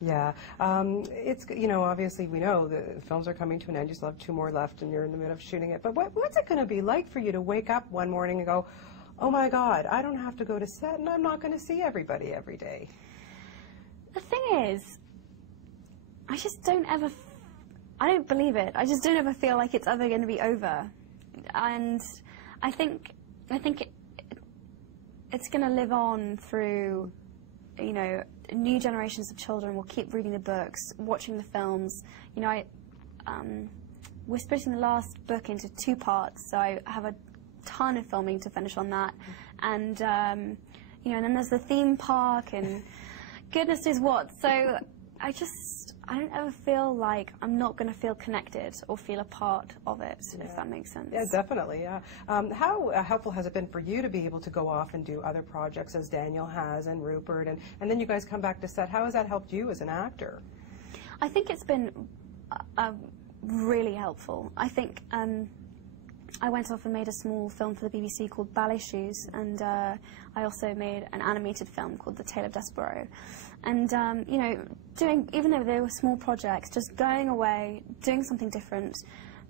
Yeah, it's, obviously we know the films are coming to an end. You still have 2 more left and you're in the middle of shooting it. But what's it going to be like for you to wake up one morning and go, oh my God, I don't have to go to set and I'm not going to see everybody every day? The thing is, I just don't ever, I don't believe it. I just don't ever feel like it's ever going to be over. And I think it's going to live on through, new generations of children will keep reading the books, watching the films. We're splitting the last book into 2 parts, so I have a ton of filming to finish on that. And, and then there's the theme park and goodness knows what. So I don't ever feel like I'm not going to feel connected or feel a part of it, if that makes sense. Yeah, definitely, yeah. How helpful has it been for you to be able to go off and do other projects as Daniel has and Rupert, and then you guys come back to set? How has that helped you as an actor? I think it's been really helpful. I think I went off and made a small film for the BBC called Ballet Shoes, and I also made an animated film called The Tale of Despereaux. And, even though they were small projects, just going away, doing something different,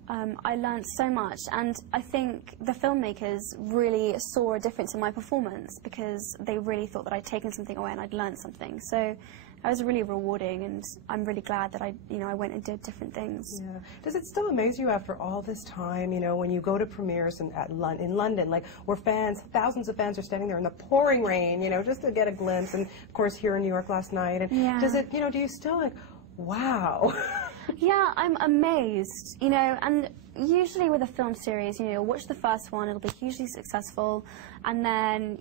I learned so much. And I think the filmmakers really saw a difference in my performance because they really thought that I'd taken something away and I'd learned something. So that was really rewarding, and I'm really glad that I went and did different things. Yeah. Does it still amaze you after all this time, when you go to premieres in London, like where thousands of fans are standing there in the pouring rain, just to get a glimpse, and of course here in New York last night, and yeah. Does it, do you still like, wow? Yeah, I'm amazed, and usually with a film series, you'll watch the first one, it'll be hugely successful, and then,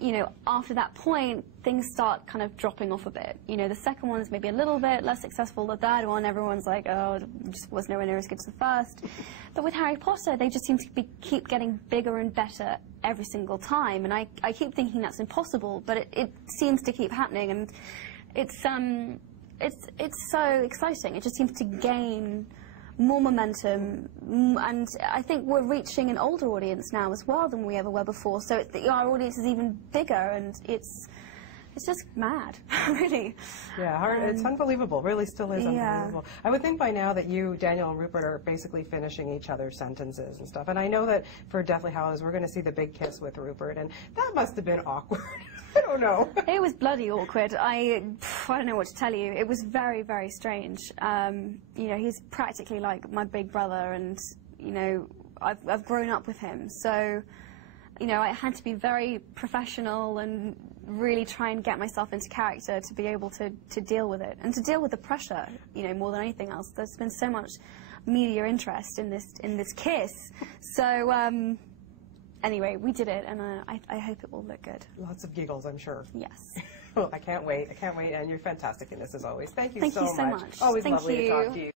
after that point, things start kind of dropping off a bit. The second one is maybe a little bit less successful, the third one, everyone's like, oh, it just was nowhere near as good as the first. But with Harry Potter, they just seem to keep getting bigger and better every single time, and I keep thinking that's impossible, but it seems to keep happening, and it's so exciting. It just seems to gain more momentum, and I think we're reaching an older audience now as well than we ever were before. So our audience is even bigger, and it's just mad, really. Yeah, it's unbelievable. Really, still is unbelievable. I would think by now that you, Daniel, and Rupert are basically finishing each other's sentences and stuff. And I know that for Deathly Hallows, we're going to see the big kiss with Rupert, and that must have been awkward. I don't know. It was bloody awkward. I don't know what to tell you. It was very, very strange. He's practically like my big brother, and I've grown up with him. So, I had to be very professional and really try and get myself into character to be able to deal with it and to deal with the pressure. More than anything else. There's been so much media interest in this kiss. So. Anyway, we did it, and I hope it will look good. Lots of giggles, I'm sure. Yes. Well, I can't wait. I can't wait, and you're fantastic in this as always. Thank you so much. Much. Always Thank lovely you. to talk to you.